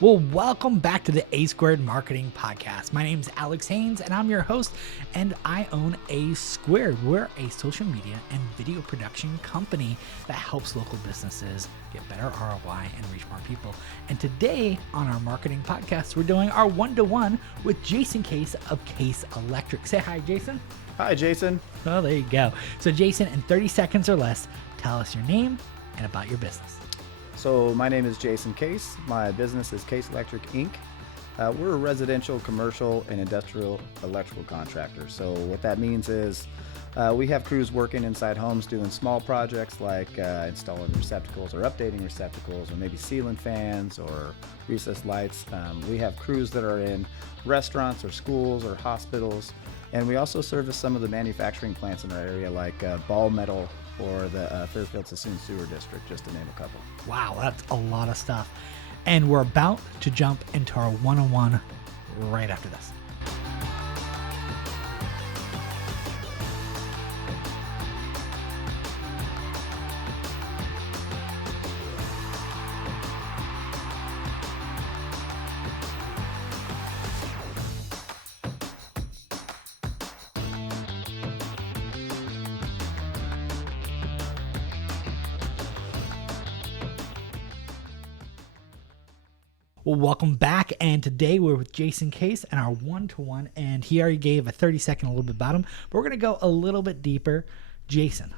Well, welcome back to the A Squared Marketing Podcast. My name is Alex Haynes, and I'm your host, and I own A Squared. We're a social media and video production company that helps local businesses get better ROI and reach more people. And today on our marketing podcast, we're doing our one-to-one with Jason Case of Case Electric. Say hi, Jason. Hi, Jason. Oh, there you go. So, Jason, in 30 seconds or less, tell us your name and about your business. So my name is Jason Case. My business is Case Electric, Inc. We're a residential, commercial, and industrial electrical contractor. So what that means is we have crews working inside homes doing small projects like installing receptacles or updating receptacles or maybe ceiling fans or recessed lights. We have crews that are in restaurants or schools or hospitals. And we also service some of the manufacturing plants in our area like Ball Metal or the Fairfield Sassoon Sewer District, just to name a couple. Wow, that's a lot of stuff. And we're about to jump into our one-on-one right after this. Well, welcome back, and today we're with Jason Case and our one-to-one, and he already gave a 30-second a little bit about him, but we're going to go a little bit deeper. Jason,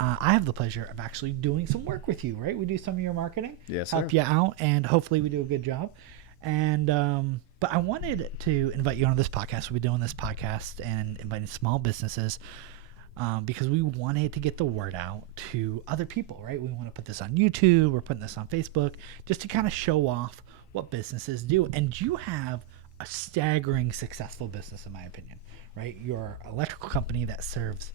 I have the pleasure of actually doing some work with you, right? We do some of your marketing, Yes, help sir. you out, and hopefully we do a good job. And but I wanted to invite you on this podcast. We'll be doing this podcast and inviting small businesses because we wanted to get the word out to other people, right? We want to put this on YouTube. We're putting this on Facebook just to kind of show off what businesses do. And you have a staggering successful business, in my opinion, right? You're an electrical company that serves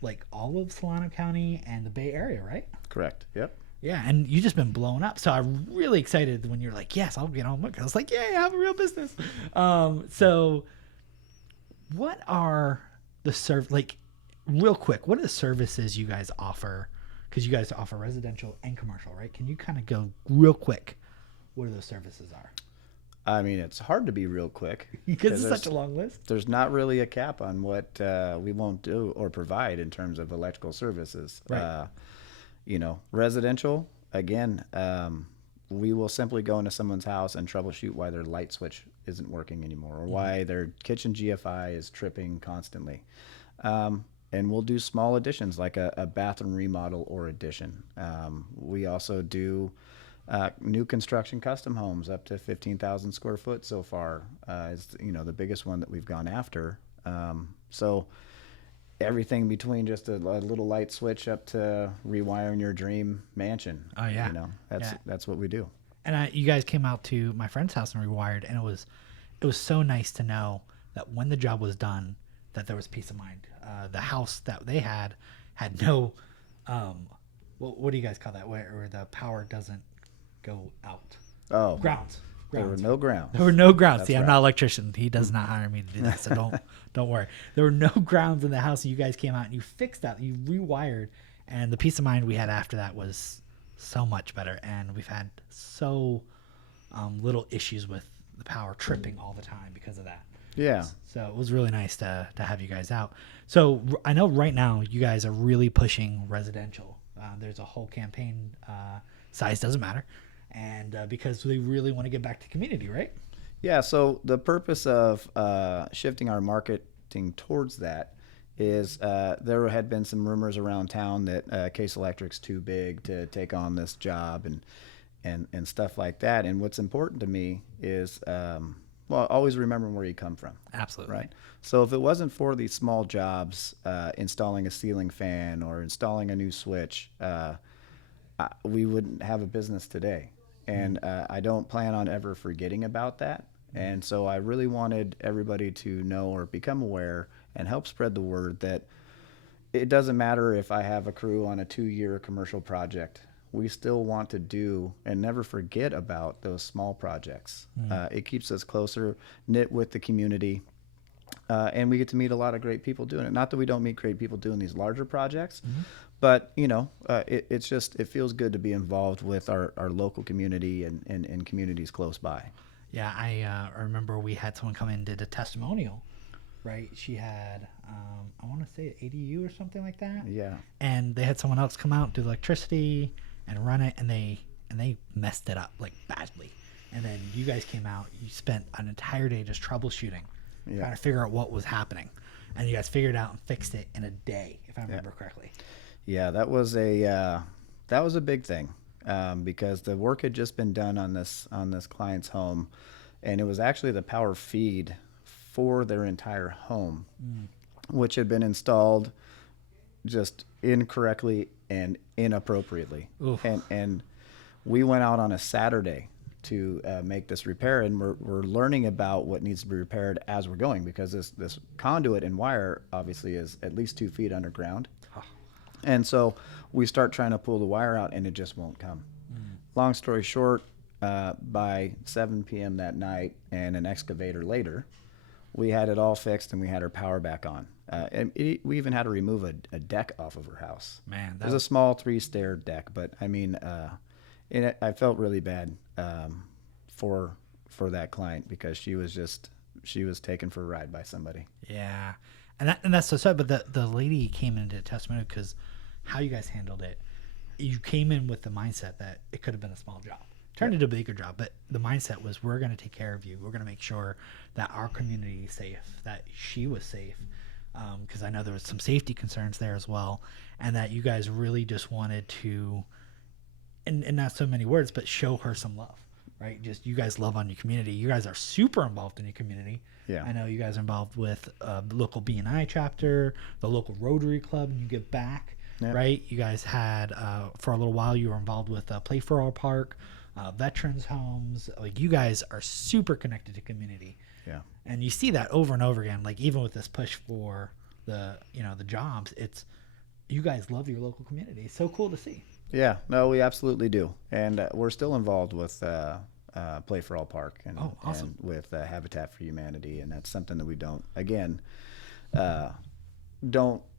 like all of Solano County and the Bay Area, right? Correct. Yep. Yeah, and you just been blown up. So I'm really excited when you're like, yes, I'll get on with it. I was like, yeah, I have a real business. So what are the real quick, what are the services you guys offer? Because you guys offer residential and commercial, right? Can you kind of go real quick what those services are? I mean, it's hard to be real quick Because it's such a long list. There's not really a cap on what we won't do or provide in terms of electrical services. Right. Residential, again, we will simply go into someone's house and troubleshoot why their light switch isn't working anymore or why their kitchen GFI is tripping constantly. And we'll do small additions like a bathroom remodel or addition. We also do new construction custom homes up to 15,000 square foot so far is the biggest one that we've gone after. So everything between just a little light switch up to rewiring your dream mansion. Oh yeah, that's what we do. And you guys came out to my friend's house and rewired, and it was so nice to know that when the job was done, that there was peace of mind. The house that they had no, what do you guys call that? Where the power doesn't go out. Oh, grounds. There were no grounds. There were no grounds. That's See, I'm right. not an electrician. He does not hire me to do that, so don't worry. There were no grounds in the house, and you guys came out and you fixed that. You rewired, and the peace of mind we had after that was so much better. And we've had so little issues with the power tripping all the time because of that. Yeah. So it was really nice to have you guys out. So I know right now you guys are really pushing residential. There's a whole campaign. Size doesn't matter. And because we really want to get back to community, right? Yeah, so the purpose of shifting our marketing towards that is there had been some rumors around town that Case Electric's too big to take on this job and stuff like that. And what's important to me is, always remember where you come from. Absolutely. Right? So if it wasn't for these small jobs, installing a ceiling fan or installing a new switch, we wouldn't have a business today. And I don't plan on ever forgetting about that. And so I really wanted everybody to know or become aware and help spread the word that it doesn't matter if I have a crew on a 2-year commercial project. We still want to do and never forget about those small projects. It keeps us closer, knit with the community. And we get to meet a lot of great people doing it. Not that we don't meet great people doing these larger projects, But it's just, it feels good to be involved with our local community and communities close by. Yeah, I remember we had someone come in and did a testimonial, right? She had, I want to say an ADU or something like that. Yeah. And they had someone else come out, do the electricity and run it, and they messed it up like badly. And then you guys came out, you spent an entire day just troubleshooting, trying to figure out what was happening. And you guys figured it out and fixed it in a day, if I remember correctly. Yeah, that was a big thing, because the work had just been done on this client's home, and it was actually the power feed for their entire home, which had been installed just incorrectly and inappropriately. Oof. And we went out on a Saturday to make this repair, and we're learning about what needs to be repaired as we're going, because this conduit and wire obviously is at least 2 feet underground. And so we start trying to pull the wire out, and it just won't come. Long story short, by 7 p.m. that night and an excavator later, we had it all fixed and we had our power back on. And we even had to remove a deck off of her house. Man, it was a small 3-stair deck, but I mean, I felt really bad for that client, because she was taken for a ride by somebody. Yeah, and that's so sad. But the lady came into testimony because how you guys handled it. You came in with the mindset that it could have been a small job, turned into a bigger job, but the mindset was, we're going to take care of you. We're going to make sure that our community is safe, that she was safe, because I know there was some safety concerns there as well, and that you guys really just wanted to, in not so many words, but show her some love, right? Just, you guys love on your community. You guys are super involved in your community. Yeah. I know you guys are involved with the local BNI chapter, the local Rotary Club, and you give back. Yep. Right? You guys had, for a little while, you were involved with Play for All Park, veterans homes. Like, you guys are super connected to community. Yeah. And you see that over and over again. Like, even with this push for the jobs, it's, you guys love your local community. It's so cool to see. Yeah. No, we absolutely do. And we're still involved with Play for All Park and, awesome. and with Habitat for Humanity. And that's something that we don't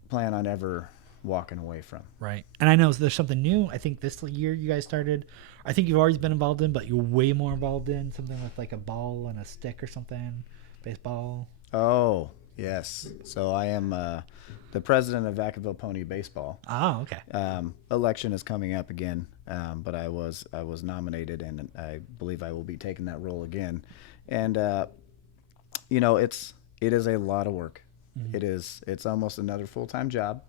plan on ever walking away from. Right. And I know there's something new. I think this year you guys started, I think you've always been involved in, but you're way more involved in something with like a ball and a stick or something, baseball. Oh, yes. So I am the president of Vacaville Pony Baseball. Oh, okay. Election is coming up again, but I was nominated, and I believe I will be taking that role again. And it is a lot of work. Mm-hmm. It's almost another full-time job.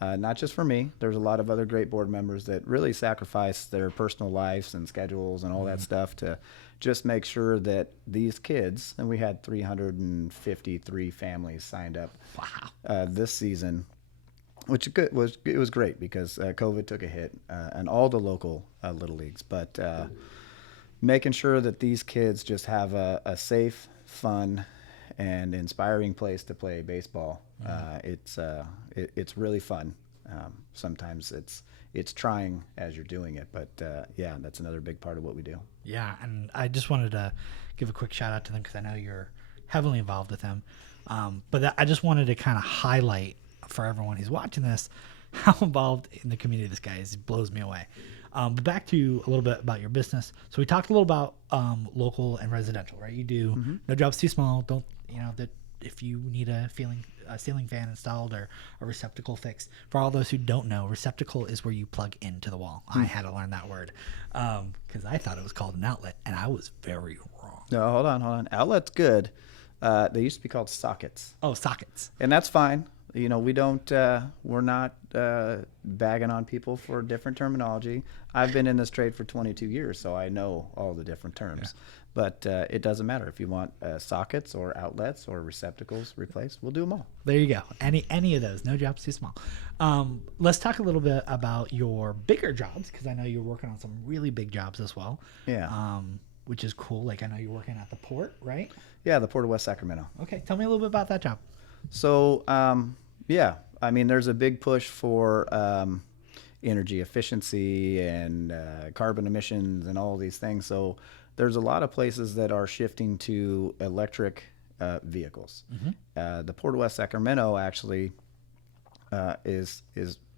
Not just for me. There's a lot of other great board members that really sacrifice their personal lives and schedules and all that stuff to just make sure that these kids, and we had 353 families signed up this season, which was great, because COVID took a hit and all the local little leagues. But making sure that these kids just have a safe, fun, and inspiring place to play baseball. It's really fun. Sometimes it's trying as you're doing it, but that's another big part of what we do. Yeah, and I just wanted to give a quick shout out to them, because I know you're heavily involved with them. But I just wanted to kind of highlight for everyone who's watching this how involved in the community this guy is. It blows me away. But back to a little bit about your business. So we talked a little about local and residential, right? You do no job's too small. Don't that if you need a ceiling fan installed or a receptacle fixed. For all those who don't know, receptacle is where you plug into the wall. I had to learn that word because I thought it was called an outlet, and I was very wrong. No, hold on. Outlet's good. They used to be called sockets. Oh, sockets. And that's fine. We don't, we're not bagging on people for different terminology. I've been in this trade for 22 years, so I know all the different terms. Yeah. But it doesn't matter. If you want sockets or outlets or receptacles replaced, we'll do them all. There you go. Any of those. No job's too small. Let's talk a little bit about your bigger jobs, because I know you're working on some really big jobs as well. Yeah. Which is cool. Like, I know you're working at the port, right? Yeah, the Port of West Sacramento. Okay. Tell me a little bit about that job. So, there's a big push for energy efficiency and carbon emissions and all these things. So there's a lot of places that are shifting to electric vehicles. Mm-hmm. The Port of West Sacramento actually is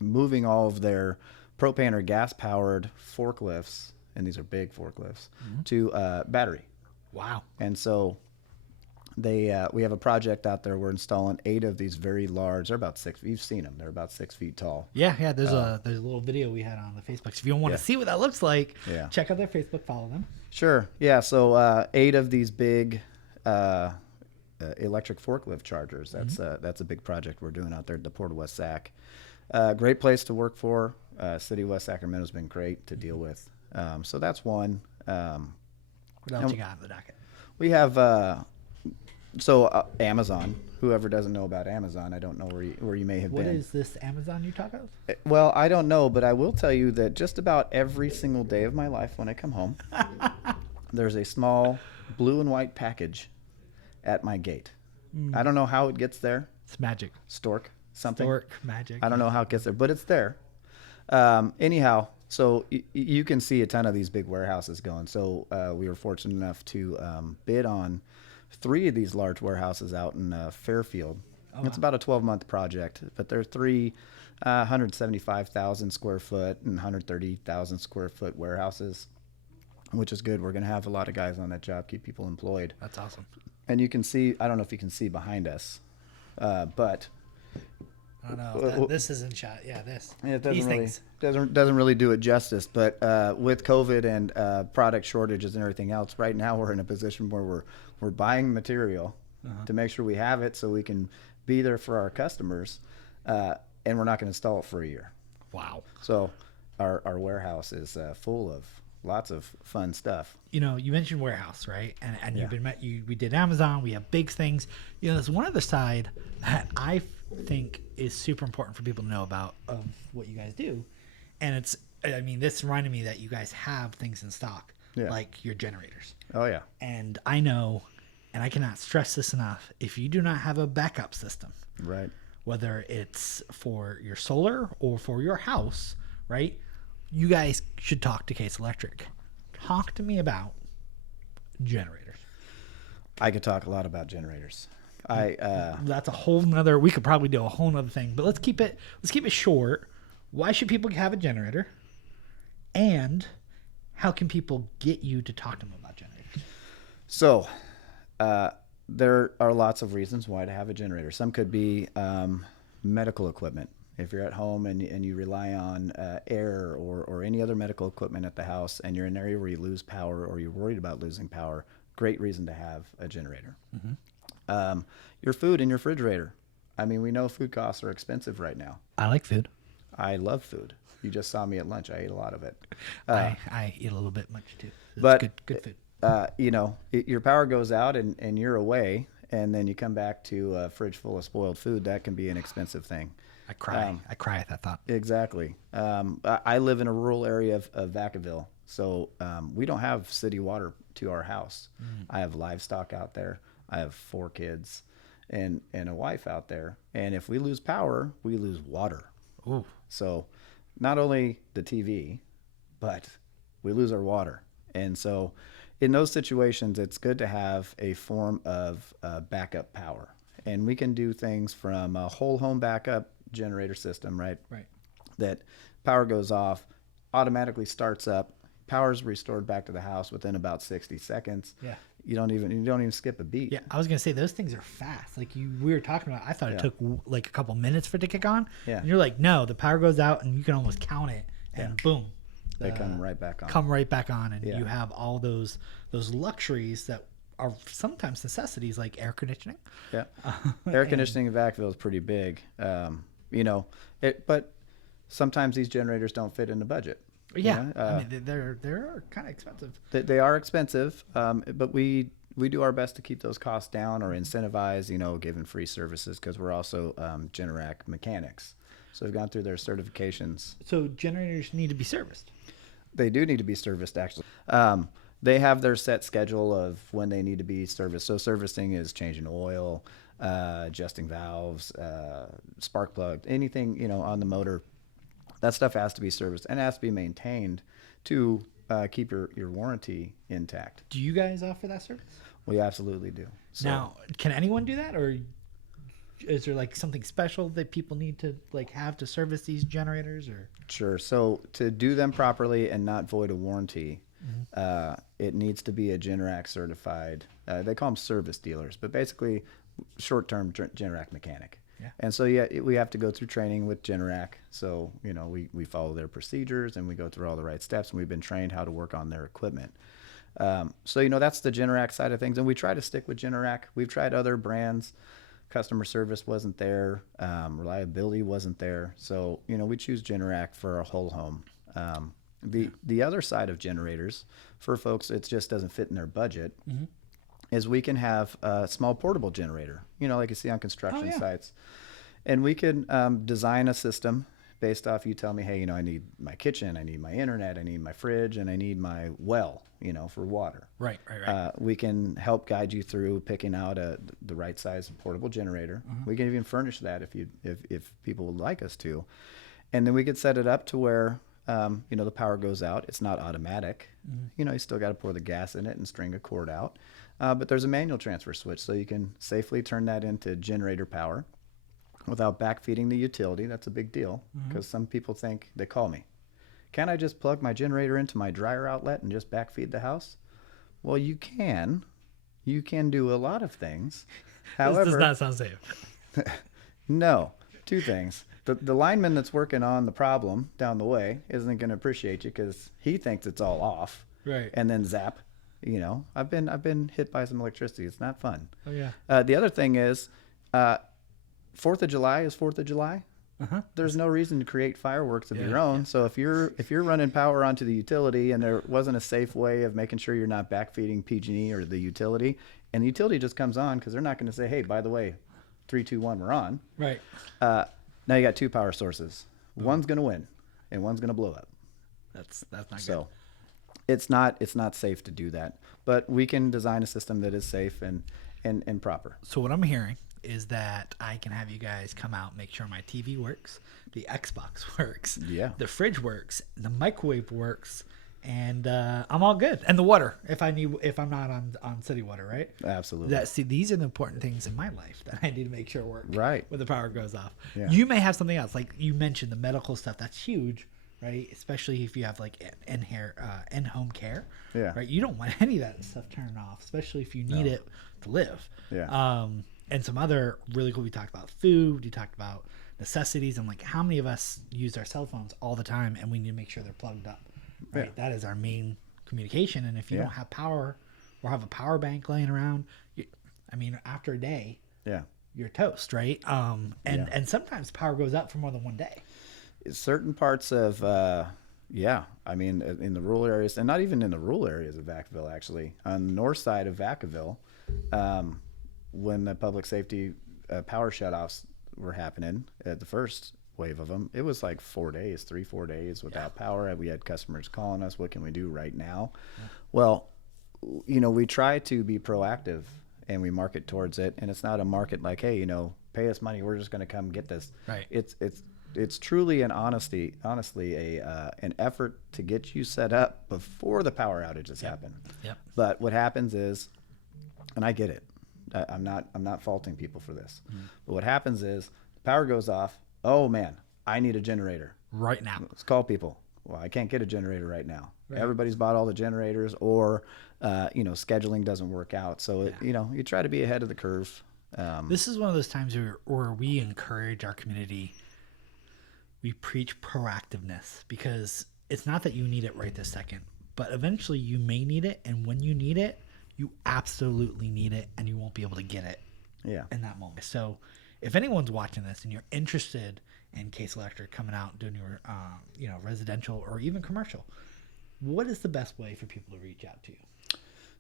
moving all of their propane or gas powered forklifts, and these are big forklifts, to battery. Wow. And so we have a project out there. We're installing 8 of these very large. They're about 6. You've seen them. They're about 6 feet tall. Yeah. There's a little video we had on the Facebook. So if you want to see what that looks like, check out their Facebook. Follow them. Sure. Yeah. So 8 of these big electric forklift chargers. That's a big project we're doing out there at the Port of West Sac. Great place to work for. City of West Sacramento's been great to deal with. So that's one. What else you got on the docket? We have Amazon. Whoever doesn't know about Amazon, I don't know where you may have been. What is this Amazon you talk of? Well, I don't know, but I will tell you that just about every single day of my life when I come home, there's a small blue and white package at my gate. I don't know how it gets there. It's magic. Stork, something. Stork, magic. I don't know how it gets there, but it's there. Anyhow, so you can see a ton of these big warehouses going. So we were fortunate enough to bid on 3 of these large warehouses out in Fairfield. Oh, it's about a 12-month project, but they're 3 175,000 square foot and 130,000 square foot warehouses, which is good. We're going to have a lot of guys on that job, keep people employed. That's awesome. And you can see, I don't know if you can see behind us, but I don't know. This isn't shot. Yeah, this. It These things. doesn't really do it justice. But with COVID and product shortages and everything else, right now we're in a position where we're buying material to make sure we have it so we can be there for our customers, and we're not going to install it for a year. Wow. So our warehouse is full of lots of fun stuff. You know, you mentioned warehouse, right? And we did Amazon. We have big things. You know, there's one other side that I think is super important for people to know about of what you guys do, and this reminded me that you guys have things in stock, like your generators. Oh yeah. And I know, and I cannot stress this enough, if you do not have a backup system, right, whether it's for your solar or for your house, right, you guys should talk to Case Electric. Talk to me about generators. I could talk a lot about generators. That's a whole nother. We could probably do a whole nother thing, but let's keep it short. Why should people have a generator? And how can people get you to talk to them about generators? So, there are lots of reasons why to have a generator. Some could be medical equipment. If you're at home and you rely on air or any other medical equipment at the house, and you're in an area where you lose power or you're worried about losing power, great reason to have a generator. Your food in your refrigerator. I mean, we know food costs are expensive right now. I like food. I love food. You just saw me at lunch. I ate a lot of it. I eat a little bit much too. It's but good food. You know, your power goes out and you're away, and then you come back to a fridge full of spoiled food. That can be an expensive thing. I cry. I cry at that thought. Exactly. I live in a rural area of Vacaville, so we don't have city water to our house. I have livestock out there. I have 4 kids and a wife out there. And if we lose power, we lose water. Ooh. So not only the TV, but we lose our water. And so in those situations, it's good to have a form of backup power. And we can do things from a whole home backup generator system, right? Right. That power goes off, automatically starts up, power is restored back to the house within about 60 seconds. Yeah. You don't even skip a beat. Yeah, I was gonna say those things are fast. Like we were talking about, I thought it took like a couple minutes for it to kick on. Yeah. And you're like, no, the power goes out, and you can almost count it, and boom, they come right back on. And you have all those luxuries that are sometimes necessities, like air conditioning. Yeah, air conditioning in Vacaville is pretty big. You know, but sometimes these generators don't fit in the budget. Yeah, I mean they're kind of expensive. They are expensive, but we do our best to keep those costs down or incentivize, giving free services, because we're also Generac mechanics. So we've gone through their certifications. So generators need to be serviced. They do need to be serviced, actually. They have their set schedule of when they need to be serviced. So servicing is changing oil, adjusting valves, spark plug, anything, on the motor. That stuff has to be serviced and has to be maintained to keep your warranty intact. Do you guys offer that service? We absolutely do. So, now, can anyone do that, or? is there like something special that people need to like have to service these generators or? Sure. So to do them properly and not void a warranty, it needs to be a Generac certified. They call them service dealers, but basically short-term Generac mechanic. Yeah. And so we have to go through training with Generac. So we follow their procedures and we go through all the right steps, and we've been trained how to work on their equipment. So that's the Generac side of things, and we try to stick with Generac. We've tried other brands. Customer service wasn't there. Reliability wasn't there. So, we choose Generac for our whole home. The other side of generators, for folks, it just doesn't fit in their budget, is we can have a small portable generator, like you see on construction sites. And we can design a system based off, you tell me, hey, I need my kitchen, I need my internet, I need my fridge, and I need my well, for water. Right. We can help guide you through picking out the right size portable generator. We can even furnish that if people would like us to. And then we could set it up to where, the power goes out. It's not automatic. You still got to pour the gas in it and string a cord out. But there's a manual transfer switch, so you can safely turn that into generator power without backfeeding the utility. That's a big deal because some people think, they call me, can't I just plug my generator into my dryer outlet and just backfeed the house? Well, you can. You can do a lot of things. However, this does not sound safe. No. Two things. The lineman that's working on the problem down the way isn't going to appreciate you because he thinks it's all off. Right. And then zap. I've been hit by some electricity. It's not fun. Oh yeah. The other thing is, 4th of July is 4th of July. There's no reason to create fireworks of your own. Yeah. So if you're running power onto the utility and there wasn't a safe way of making sure you're not backfeeding PG&E or the utility, and the utility just comes on because they're not going to say, hey, by the way, 3, 2, 1, we're on. Right. Now you got 2 power sources. One's going to win, and one's going to blow up. That's not good. So it's not safe to do that, but we can design a system that is safe and proper. So what I'm hearing is that I can have you guys come out, make sure my TV works, the Xbox works, the fridge works, the microwave works, and I'm all good. And the water, if I'm not on city water, right? Absolutely. These are the important things in my life that I need to make sure work. Right. When the power goes off. Yeah. You may have something else, like you mentioned the medical stuff. That's huge, right? Especially if you have like in-home care. Yeah. Right. You don't want any of that stuff turned off, especially if you need it to live. Yeah. And some other really cool. We talked about food. You talked about necessities. I'm like, how many of us use our cell phones all the time, and we need to make sure they're plugged up. Right. Yeah. That is our main communication. And if you don't have power or have a power bank laying around, after a day, you're toast, right? And sometimes power goes up for more than one day. Certain parts of, in the rural areas, and not even in the rural areas of Vacaville, actually, on the north side of Vacaville, when the public safety power shutoffs were happening at the first wave of them, it was like 4 days, 3-4 days without power. We had customers calling us, what can we do right now? Well, we try to be proactive and we market towards it, and it's not a market like, hey, pay us money, we're just going to come get this. Right. It's truly honestly an effort to get you set up before the power outages happen. Yep. But what happens is, and I get it, I'm not faulting people for this, but what happens is the power goes off. Oh man, I need a generator right now. Let's call people. Well, I can't get a generator right now. Right. Everybody's bought all the generators, or scheduling doesn't work out. So you try to be ahead of the curve. This is one of those times where we encourage our community. We preach proactiveness, because it's not that you need it right this second, but eventually you may need it, and when you need it, you absolutely need it, and you won't be able to get it in that moment. So if anyone's watching this and you're interested in Case Electric coming out and doing your residential or even commercial, what is the best way for people to reach out to you?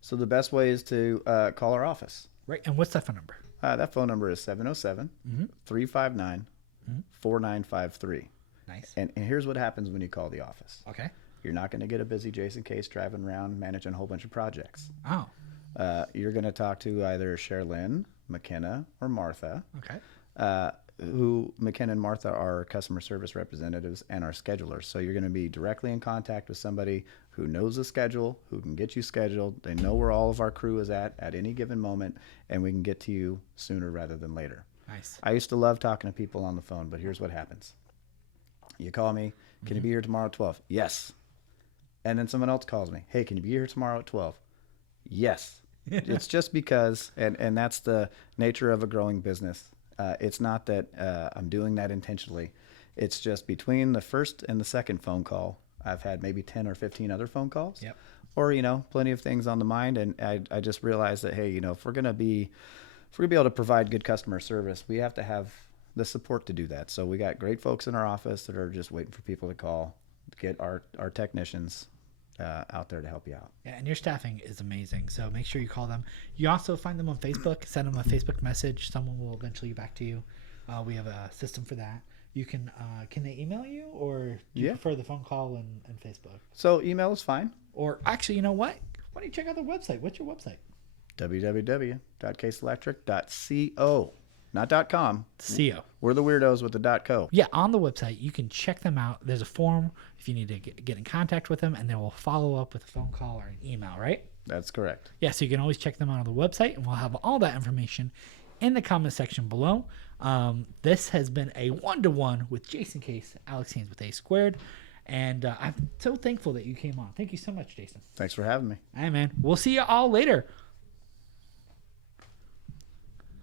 So the best way is to call our office. Right. And what's that phone number? That phone number is 707-359-4953. Nice. And here's what happens when you call the office. Okay. You're not going to get a busy Jason Case driving around managing a whole bunch of projects. Oh. You're going to talk to either Sherilyn, McKenna, or Martha. Okay. Who McKenna and Martha are customer service representatives and our schedulers. So you're going to be directly in contact with somebody who knows the schedule, who can get you scheduled. They know where all of our crew is at any given moment, and we can get to you sooner rather than later. Nice. I used to love talking to people on the phone, but here's what happens. You call me, can you be here tomorrow at 12? Yes. And then someone else calls me, hey, can you be here tomorrow at 12? Yes. It's just because, and that's the nature of a growing business. It's not that I'm doing that intentionally. It's just between the first and the second phone call, I've had maybe 10 or 15 other phone calls. Yep. Or, plenty of things on the mind. And I just realized that, hey, if we're going to be able to provide good customer service, we have to have the support to do that. So we got great folks in our office that are just waiting for people to call, to get our technicians out there to help you out. Yeah, and your staffing is amazing. So make sure you call them. You also find them on Facebook. Send them a Facebook message. Someone will eventually get back to you. We have a system for that. You can they email you, or do you prefer the phone call and Facebook? So email is fine. Or actually, you know what? Why don't you check out their website? What's your website? www.caseelectric.co. Not .com. CO. We're the weirdos with the .co. Yeah, on the website, you can check them out. There's a form if you need to get in contact with them, and they will follow up with a phone call or an email, right? That's correct. Yeah, so you can always check them out on the website, and we'll have all that information in the comment section below. This has been a one-to-one with Jason Case, Alex Haynes with A Squared, and I'm so thankful that you came on. Thank you so much, Jason. Thanks for having me. All right, man. We'll see you all later.